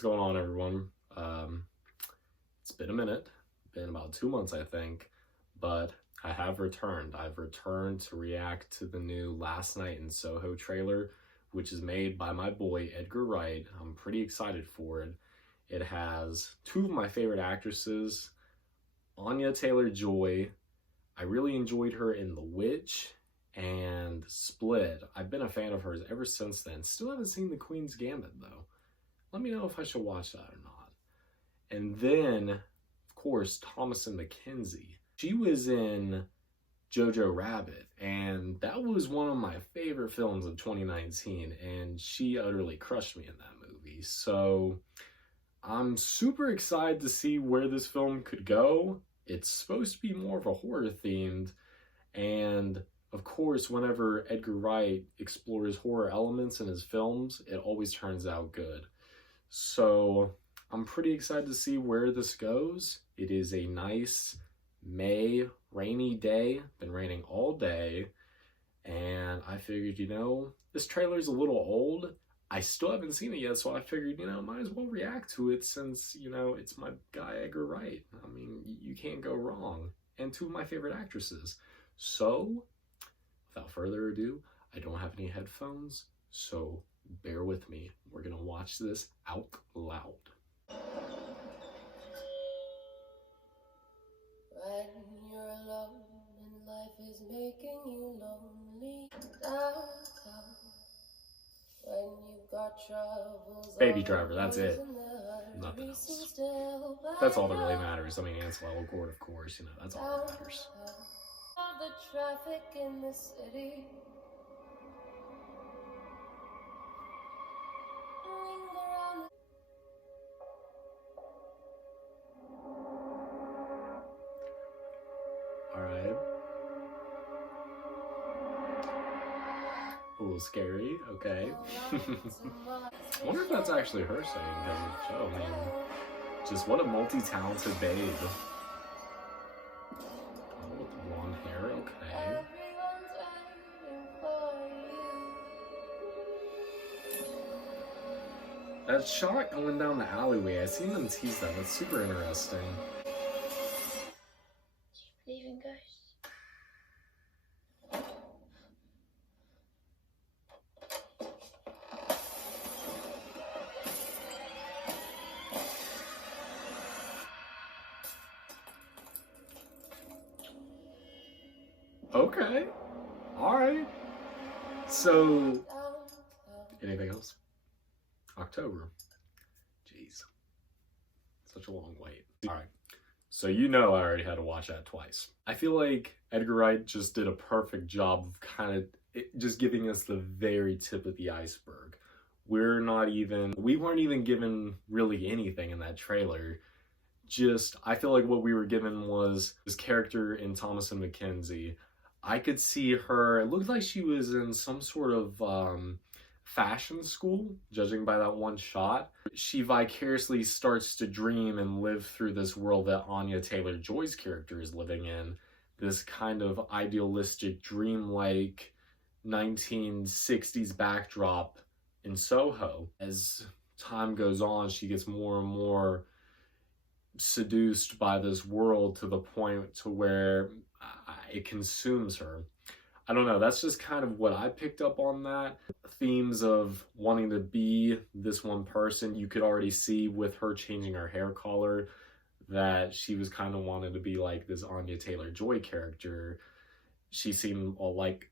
What's going on, everyone? It's been a minute, been about 2 months, I think, but I have returned. I've returned to react to the new Last Night in Soho trailer, which is made by my boy Edgar Wright. I'm pretty excited for it. It has two of my favorite actresses, Anya Taylor-Joy. I really enjoyed her in The Witch and Split. I've been a fan of hers ever since then. Still haven't seen The Queen's Gambit, though. Let me know if I should watch that or not. And then, of course, Thomasin McKenzie. She was in Jojo Rabbit, and that was one of my favorite films of 2019, and she utterly crushed me in that movie. So I'm super excited to see where this film could go. It's supposed to be more of a horror themed, and of course, whenever Edgar Wright explores horror elements in his films, it always turns out good. So I'm pretty excited to see where this goes. It is a nice May rainy day, been raining all day, and I figured, this trailer's a little old. I still haven't seen it yet, so I figured, might as well react to it since, it's my guy Edgar Wright. I mean, you can't go wrong. And two of my favorite actresses. So, without further ado, I don't have any headphones, so bear with me. We're gonna watch this out loud. When you're alone and life is making you lonely, downtown. When you've got troubles, Baby Driver, that's it. Nothing else. That's all that really matters. I mean, Ansel Elgort, of course, that's all that matters. The traffic in the city. Alright. A little scary, okay. I wonder if that's actually her saying that show. I mean, just what a multi-talented babe. Oh, with the blonde hair, okay. That shot going down the alleyway, I seen them tease that. That's super interesting. Do you believe in ghosts? Okay. Alright. So, anything else? October. Jeez. Such a long wait. Alright. So I already had to watch that twice. I feel like Edgar Wright just did a perfect job of just giving us the very tip of the iceberg. We weren't even given really anything in that trailer. I feel like what we were given was this character in Thomasin McKenzie. I could see her, it looked like she was in some sort of fashion school, judging by that one shot. She vicariously starts to dream and live through this world that Anya Taylor-Joy's character is living in. This kind of idealistic, dreamlike 1960s backdrop in Soho. As time goes on, she gets more and more seduced by this world to the point to where it consumes her. I don't know, that's just kind of what I picked up on that. Themes of wanting to be this one person, you could already see with her changing her hair color that she was kind of wanting to be like this Anya Taylor-Joy character. She seemed all like,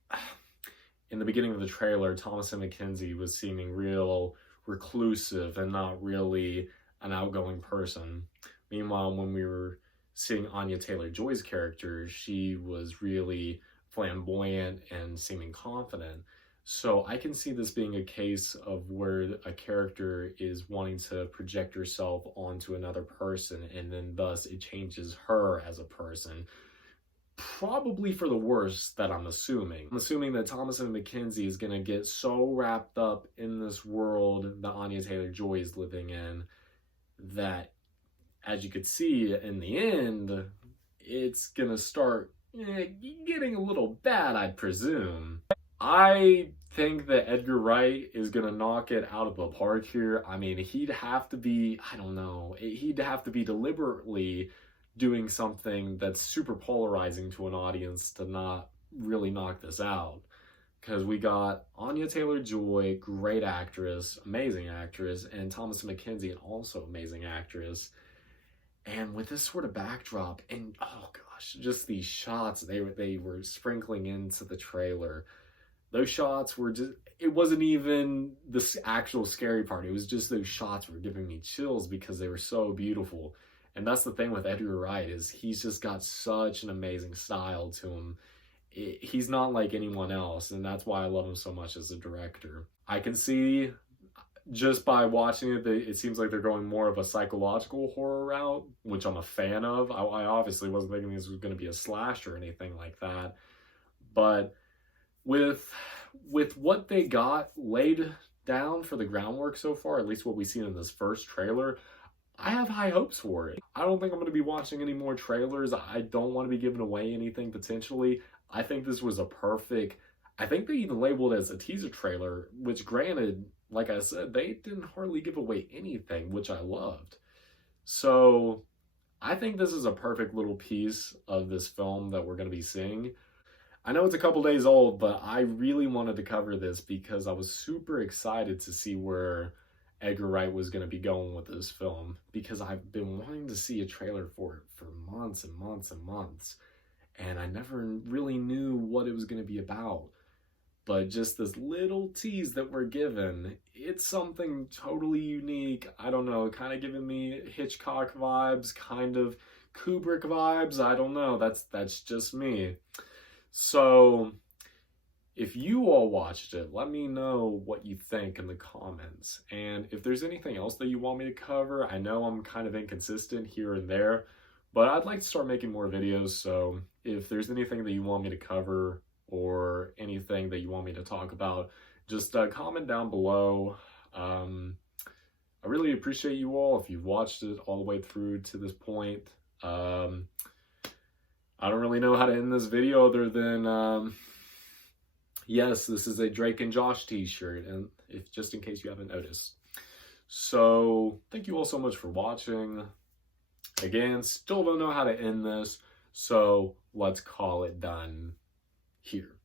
in the beginning of the trailer, Thomasin McKenzie was seeming real reclusive and not really an outgoing person. Meanwhile, when we were seeing Anya Taylor-Joy's character, she was really flamboyant and seeming confident. So I can see this being a case of where a character is wanting to project herself onto another person, and then thus it changes her as a person. Probably for the worse, that I'm assuming. I'm assuming that Thomasin McKenzie is going to get so wrapped up in this world that Anya Taylor-Joy is living in that, as you could see in the end, it's going to start getting a little bad, I'd presume. I think that Edgar Wright is going to knock it out of the park here. I mean, he'd have to be, I don't know, he'd have to be deliberately doing something that's super polarizing to an audience to not really knock this out. Because we got Anya Taylor-Joy, great actress, amazing actress, and Thomasin McKenzie, an also amazing actress. And with this sort of backdrop, and oh gosh, just these shots they were sprinkling into the trailer. Those shots were just, it wasn't even the actual scary part. It was just those shots were giving me chills because they were so beautiful. And that's the thing with Edgar Wright, is he's just got such an amazing style to him. He's not like anyone else, and that's why I love him so much as a director. I can see just by watching it, it seems like they're going more of a psychological horror route, which I'm a fan of. I obviously wasn't thinking this was going to be a slash or anything like that, but with what they got laid down for the groundwork so far, at least what we've seen in this first trailer, I have high hopes for it. I don't think I'm going to be watching any more trailers. I don't want to be giving away anything potentially. I think this was a perfect, I think they even labeled it as a teaser trailer, which granted, like I said, they didn't hardly give away anything, which I loved. So I think this is a perfect little piece of this film that we're going to be seeing. I know it's a couple days old, but I really wanted to cover this because I was super excited to see where Edgar Wright was going to be going with this film, because I've been wanting to see a trailer for it for months and months and months, and I never really knew what it was going to be about. But just this little tease that we're given, it's something totally unique. I don't know, kind of giving me Hitchcock vibes, kind of Kubrick vibes. I don't know, that's just me. So if you all watched it, let me know what you think in the comments. And if there's anything else that you want me to cover, I know I'm kind of inconsistent here and there, but I'd like to start making more videos. So if there's anything that you want me to cover or anything that you want me to talk about, just comment down below. I really appreciate you all if you've watched it all the way through to this point. I don't really know how to end this video other than yes, this is a Drake and Josh t-shirt, and if just in case you haven't noticed. So thank you all so much for watching. Again, still don't know how to end this, so let's call it done here.